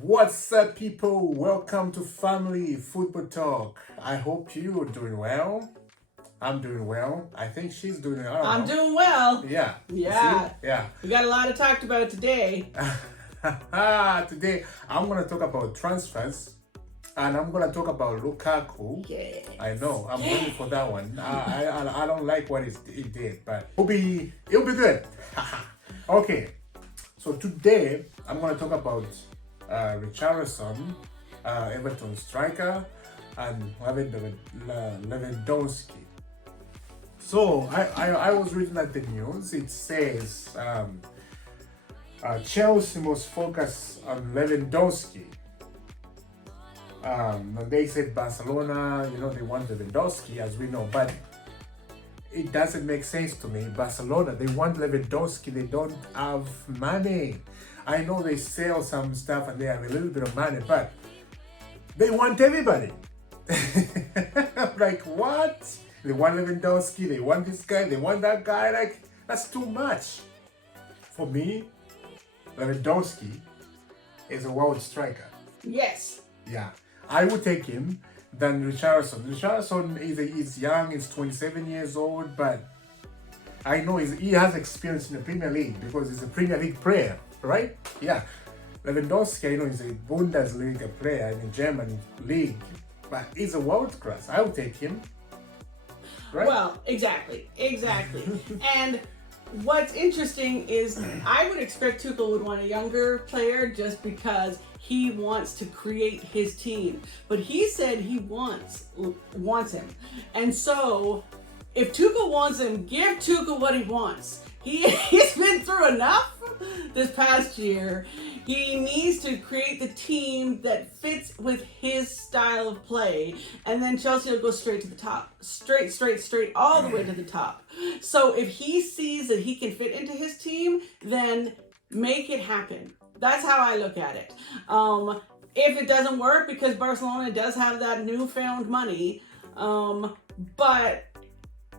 What's up, people? Welcome to Family Football Talk. I hope you're doing well. I'm doing well. I think she's doing well. I'm doing well. Yeah. Yeah. Yeah. We got a lot to talk about today. Today, I'm going to talk about transfers. And I'm going to talk about Lukaku. Yeah. I know. I'm waiting for that one. I don't like what he did, but it'll be good. Okay. So today, I'm going to talk about Richarlison, Everton striker, and Lewandowski. So I was reading at the news. It says Chelsea must focus on Lewandowski. They said Barcelona, they want Lewandowski, as we know, but it doesn't make sense to me. Barcelona, they want Lewandowski, they don't have money. I know they sell some stuff and they have a little bit of money, but they want everybody. Like, what? They want Lewandowski, they want this guy, they want that guy. Like, that's too much. For me, Lewandowski is a world striker. Yes. Yeah, I would take him than Richarlison. Richarlison is young, he's 27 years old, but I know he has experience in the Premier League because he's a Premier League player, right? Yeah. Lewandowski, I know he's a Bundesliga player in the German league, but he's a world class. I would take him. Right? Well, exactly. And what's interesting is I would expect Tuchel would want a younger player just because he wants to create his team. But he said he wants him. And so if Tuchel wants him, give Tuchel what he wants. He's been through enough this past year. He needs to create the team that fits with his style of play, and then Chelsea will go straight to the top. Straight, all the way to the top. So if he sees that he can fit into his team, then make it happen. That's how I look at it. If it doesn't work, because Barcelona does have that newfound money, but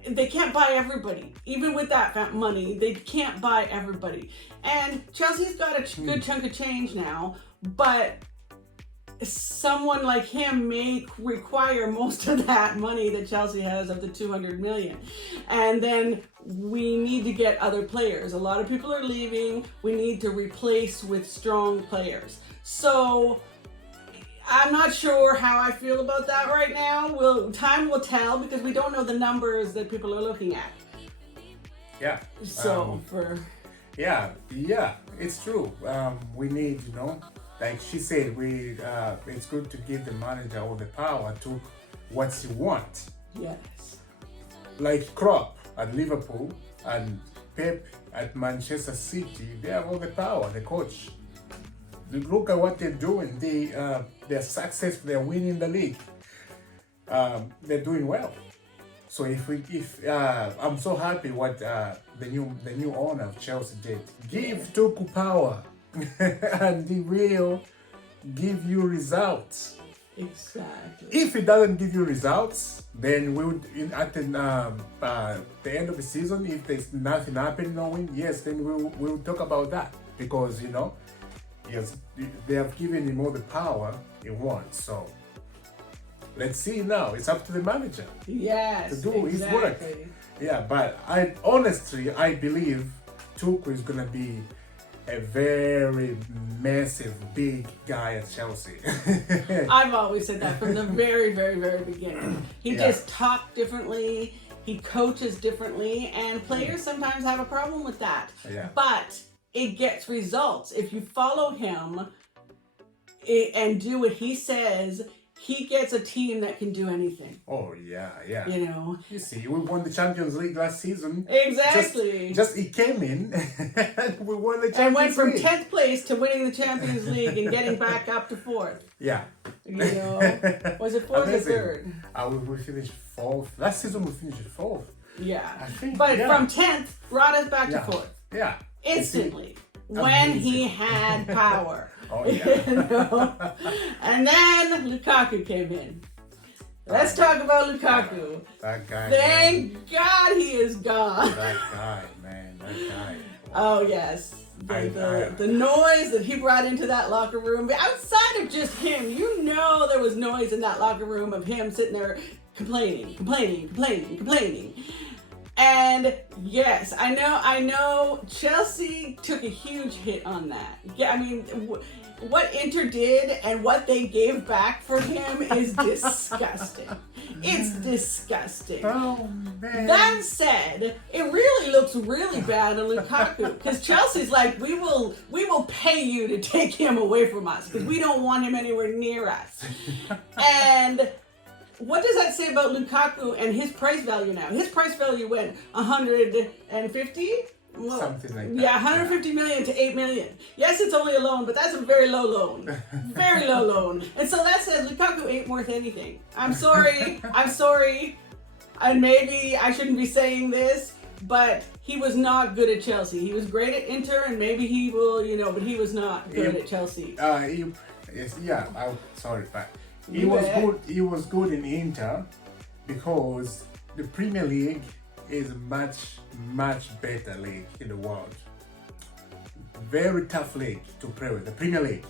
they can't buy everybody. Even with that money, they can't buy everybody. And Chelsea's got a good chunk of change now, but someone like him may require most of that money that Chelsea has of the 200 million. And then we need to get other players. A lot of people are leaving. We need to replace with strong players. So I'm not sure how I feel about that right now. Time will tell because we don't know the numbers that people are looking at. Yeah. So Yeah, it's true. We need, like she said, it's good to give the manager all the power to what he wants. Yes. Like Klopp at Liverpool and Pep at Manchester City, they have all the power, the coach. Look at what they're doing. They're successful. They're winning the league. They're doing well. So if I'm so happy what the new owner of Chelsea did. Give Tuchel power, and he will give you results. Exactly. If it doesn't give you results, then we would at the end of the season, if there's nothing happening, no win, yes, then we'll talk about that because yes, they have given him all the power he wants. So let's see now. It's up to the manager to do his work. Yeah, but I believe Tuchel is gonna be a very massive, big guy at Chelsea. I've always said that from the very, very, very beginning. He just talks differently. He coaches differently, and players sometimes have a problem with that. Yeah. But it gets results. If you follow him and do what he says, he gets a team that can do anything. Oh, yeah. You see, we won the Champions League last season. Exactly. Just he came in and we won the Champions League. And went from 10th place to winning the Champions League and getting back up to 4th. Yeah. Was it 4th or 3rd? We finished 4th. Last season we finished 4th. Yeah. I think, but from 10th, brought us back to 4th. Yeah. Instantly. When he had power. Oh, yeah. And then Lukaku came in. Let's talk about Lukaku. That guy. Thank God he is gone. That guy, man. That guy. Oh yes, the noise that he brought into that locker room. Outside of just him, you know there was noise in that locker room of him sitting there complaining. And yes, I know Chelsea took a huge hit on that. Yeah, I mean, what Inter did and what they gave back for him is disgusting. It's disgusting. Oh man. That said, it really looks really bad on Lukaku because Chelsea's like, we will pay you to take him away from us because we don't want him anywhere near us. And what does that say about Lukaku and his price value now? His price value went 150? Well, something like that. Yeah, 150 million to 8 million. Yes, it's only a loan, but that's a very low loan. Very low loan. And so that says Lukaku ain't worth anything. I'm sorry. And maybe I shouldn't be saying this, but he was not good at Chelsea. He was great at Inter, and maybe he will, but he was not good at Chelsea. Sorry, but he was good. He was good in Inter because the Premier League is much better league in the world. Very tough league to play with. The Premier League.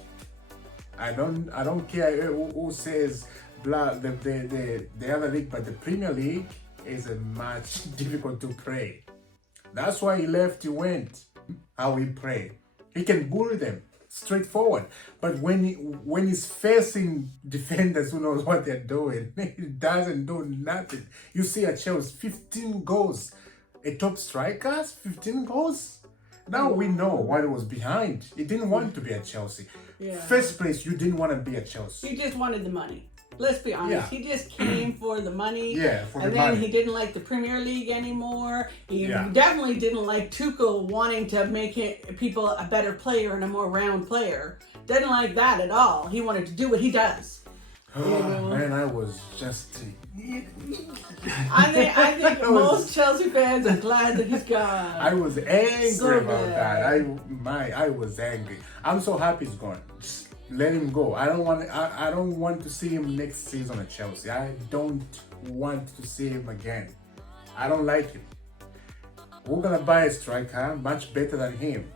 I don't care who says blah the other league, but the Premier League is a much difficult to play. That's why he left. He went. How he play. He can bully them straightforward. But when he's facing defenders who knows what they're doing, he doesn't do nothing. You see at Chelsea, 15 goals. A top striker, 15 goals. Now we know what was behind. He didn't want to be at Chelsea. Yeah. First place, you didn't want to be at Chelsea. He just wanted the money. Let's be honest. Yeah. He just came for the money. Yeah, for and the then money. he didn't like the Premier League anymore. He Yeah. definitely didn't like Tuchel wanting to make people a better player and a more round player. Didn't like that at all. He wanted to do what he does. Man, I was just. I think most Chelsea fans are glad that he's gone. I was angry So about glad. that. I was angry. I'm so happy he's gone. Just let him go. I don't want to see him next season at Chelsea. I don't want to see him again. I don't like him. We're gonna buy a striker much better than him.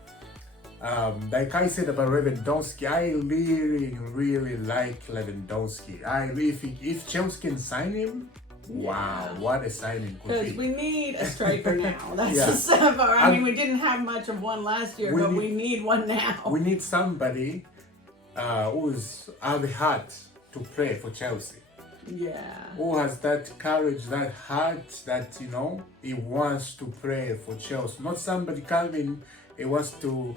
Like I said about Lewandowski, I really like Lewandowski. If Chelsea can sign him, wow, what a signing could Because be. we need a striker now. That's Yeah. the stuff. I mean, we didn't have much of one last year, but we need one now. We need somebody who's out the heart to play for Chelsea. Yeah. Who has that courage, that heart, that he wants to play for Chelsea. Not somebody coming, he wants to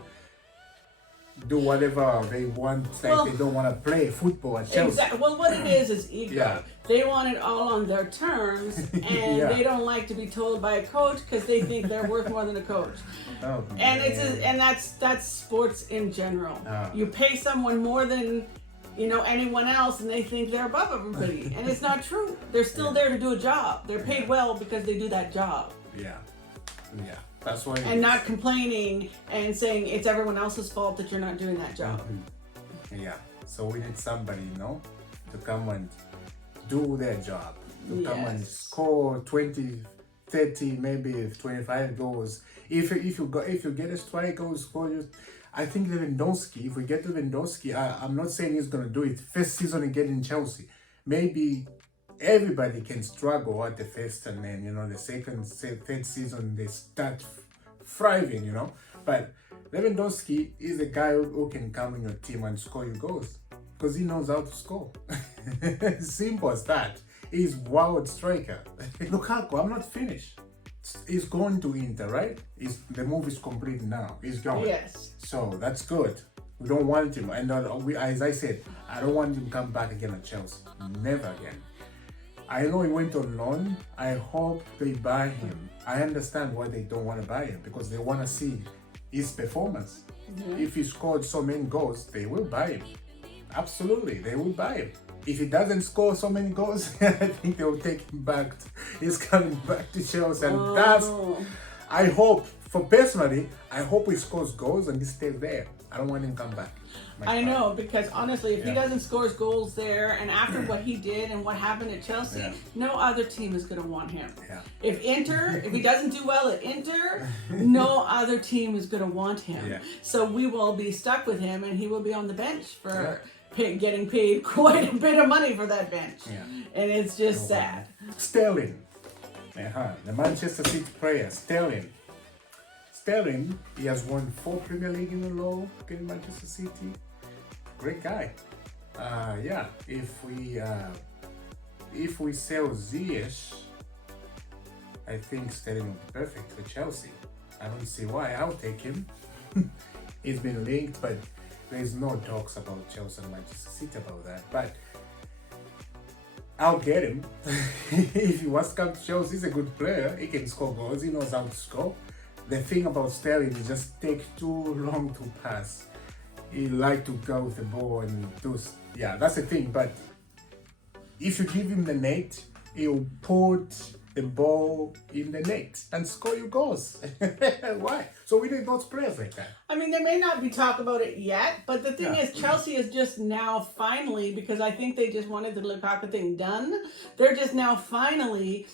do whatever they want, like they don't want to play football at Chelsea. Exactly. Well, what it is ego. Yeah. They want it all on their terms, and Yeah. they don't like to be told by a coach because they think they're worth more than a coach. Oh, And man. that's sports in general. You pay someone more than anyone else, and they think they're above everybody, and it's not true. They're still there to do a job. They're paid well because they do that job. Yeah. That's why. And not complaining and saying it's everyone else's fault that you're not doing that job. Yeah. So we need somebody, to come and do their job. To come and Yes. score 20, 30, maybe 25 goals. If you get a striker who score you, I think Lewandowski. If we get Lewandowski, I'm not saying he's gonna do it first season again in Chelsea. Maybe everybody can struggle at the first, and then the second, third season they start thriving. But Lewandowski is a guy who can come in your team and score you goals because he knows how to score. Simple as that. He's wild striker. Lukaku, I'm not finished. He's going to Inter, right? The move is complete now. He's going. Yes. So that's good. We don't want him, and as I said, I don't want him to come back again at Chelsea. Never again. I know he went on loan. I hope they buy him. I understand why they don't want to buy him because they want to see his performance. If he scored so many goals, they will buy him. Absolutely, they will buy him. If he doesn't score so many goals, I think they will take him back. He's coming back to Chelsea, and that's. I hope, personally, I hope he scores goals and he stays there. I don't want him to come back. I know, because honestly, if he Yeah. doesn't score goals there, and after what he did and what happened at Chelsea, Yeah. no other team is going to want him. Yeah. If he doesn't do well at Inter, no other team is going to want him. Yeah. So we will be stuck with him, and he will be on the bench for getting paid quite a bit of money for that bench. Yeah. And it's just sad. Sterling. The Manchester City player, Sterling. Sterling, he has won 4 Premier League in a row in Manchester City. Great guy. If we sell Ziyech, I think Sterling would be perfect for Chelsea. I don't see why. I'll take him. He's been linked, but there's no talks about Chelsea and Manchester City about that. But I'll get him. If he wants to come to Chelsea, he's a good player. He can score goals. He knows how to score. The thing about Sterling is just takes too long to pass. He like to go with the ball and do. Yeah, that's the thing. But if you give him the net, he'll put the ball in the net and score your goals. Why? So we need those players like that. I mean, there may not be talk about it yet, but the thing is, Chelsea is just now finally, because I think they just wanted the Lukaku thing done, they're just now finally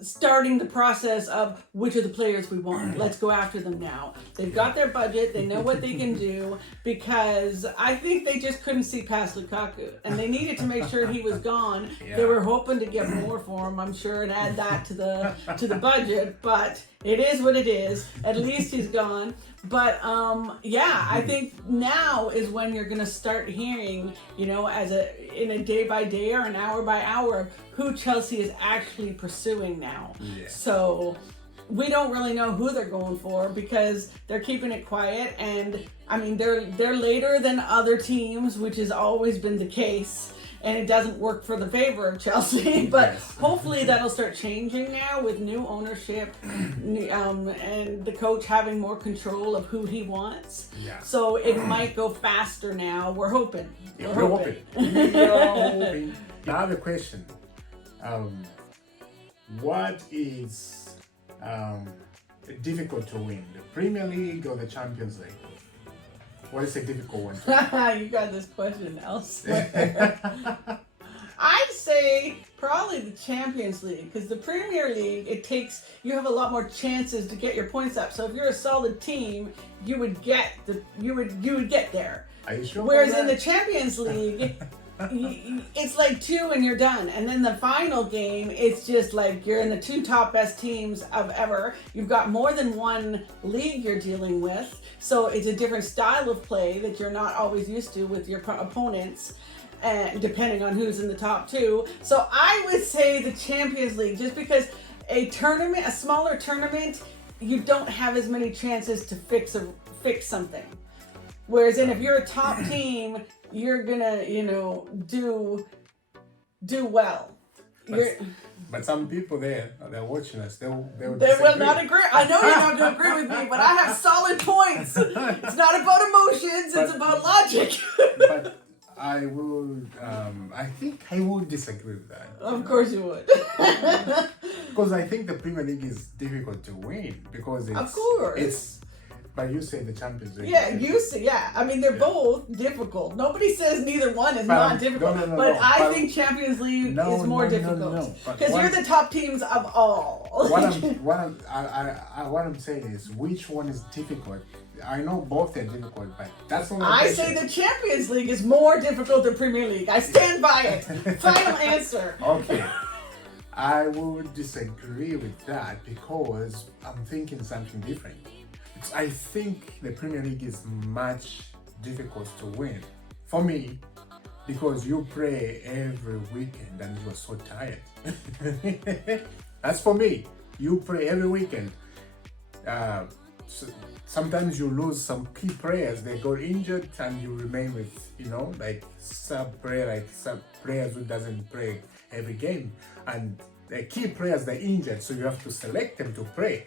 starting the process of which are the players we want. Let's go after them now. They've got their budget. They know what they can do, because I think they just couldn't see past Lukaku, and they needed to make sure he was gone. They were hoping to get more for him, I'm sure, and add that to the budget, but it is what it is. At least he's gone. But I think now is when you're gonna start hearing, in a day by day or an hour by hour, who Chelsea is actually pursuing now. Yeah. So we don't really know who they're going for, because they're keeping it quiet, and I mean they're later than other teams, which has always been the case. And it doesn't work for the favor of Chelsea, but hopefully that'll start changing now with new ownership, and the coach having more control of who he wants. Yeah. So it might go faster now. We're hoping. We're hoping. Now I have a question. What is difficult to win, the Premier League or the Champions League? What is a difficult one? You got this question elsewhere. I'd say probably the Champions League, because the Premier League, you have a lot more chances to get your points up. So if you're a solid team, you would get there. Are you sure? Whereas in the Champions League, it's like 2 and you're done. And then the final game, it's just like you're in the 2 top best teams of ever. You've got more than one league you're dealing with. So it's a different style of play that you're not always used to with your opponents, depending on who's in the top 2. So I would say the Champions League, just because a smaller tournament, you don't have as many chances to fix something. Whereas if you're a top team, you're gonna, do well. But some people they're watching us. They will not agree. I know you're not going to agree with me, but I have solid points. It's not about emotions. It's about logic. But I will. I think I would disagree with that. Of course you would. Because I think the Premier League is difficult to win because of course. But you say the Champions League. Yeah, I mean, they're both difficult. Nobody says neither one is not difficult. But I think Champions League is more difficult. Because you're the top teams of all. What I'm saying is, which one is difficult? I know both are difficult, but that's not I say the Champions League is more difficult than Premier League. I stand by it. Final answer. Okay. I would disagree with that because I'm thinking something different. I think the Premier League is much difficult to win for me because you play every weekend and you are so tired. That's for me. You play every weekend. Sometimes you lose some key players. They got injured and you remain with, some players who doesn't play every game. And the key players, they're injured, so you have to select them to play.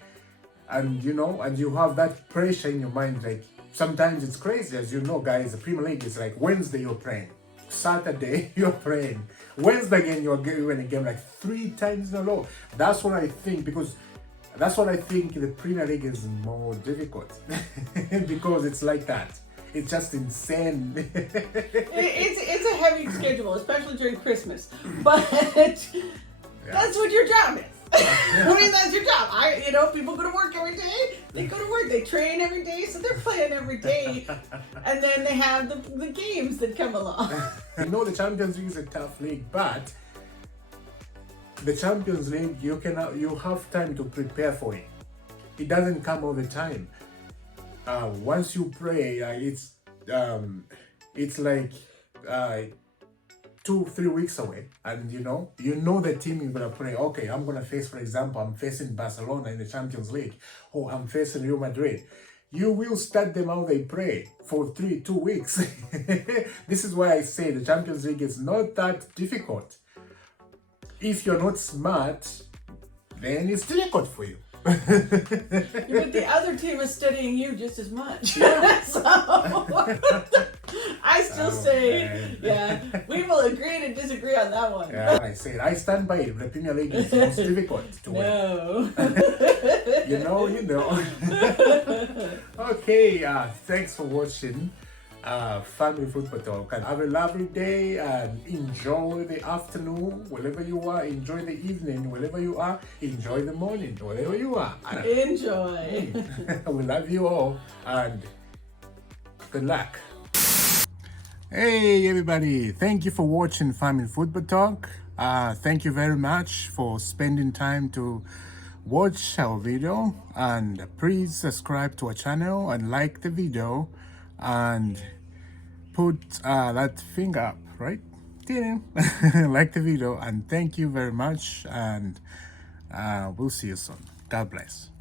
And and you have that pressure in your mind. Like sometimes it's crazy, as you know, guys. The Premier League is like Wednesday you're praying, Saturday you're praying, Wednesday again you're winning a game like 3 times in a row. That's what I think the Premier League is more difficult because it's like that. it's just insane. It's a heavy schedule, especially during Christmas. But that's what your job is. I mean, that's your job. People go to work every day. They go to work. They train every day, so they're playing every day. And then they have the games that come along. The Champions League is a tough league, but the Champions League, you have time to prepare for it. It doesn't come all the time. Once you play, it's like 2-3 weeks away, and you know the team you're gonna play. Okay, I'm gonna face, for example, I'm facing Barcelona in the Champions League, or I'm facing Real Madrid. You will start them how they play for 2 weeks. This is why I say the Champions League is not that difficult. If you're not smart, then it's difficult for you. But the other team is studying you just as much. Yeah. So I still say, we will agree to disagree on that one. Yeah, I say it. I stand by it. The Premier League is most difficult to win. No. You know. Okay, thanks for watching Family Football Talk, and have a lovely day and enjoy the afternoon wherever you are, enjoy the evening wherever you are, enjoy the morning wherever you are. Enjoy. We love you all and good luck. Hey everybody, thank you for watching Family Football Talk. Thank you very much for spending time to watch our video, and please subscribe to our channel and like the video and put that finger up, right? Like the video, and thank you very much, and we'll see you soon. God bless.